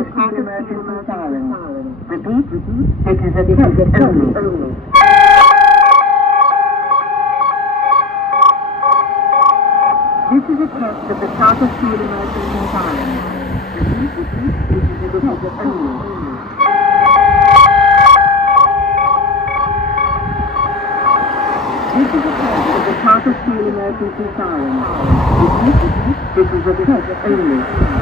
TATA Steel emergency siren. Repeat, it is a test only. This is a test of the TATA Steel emergency siren. Repeat, it is a test only. This is a test of the TATA Steel emergency siren. Repeat, this is a test only.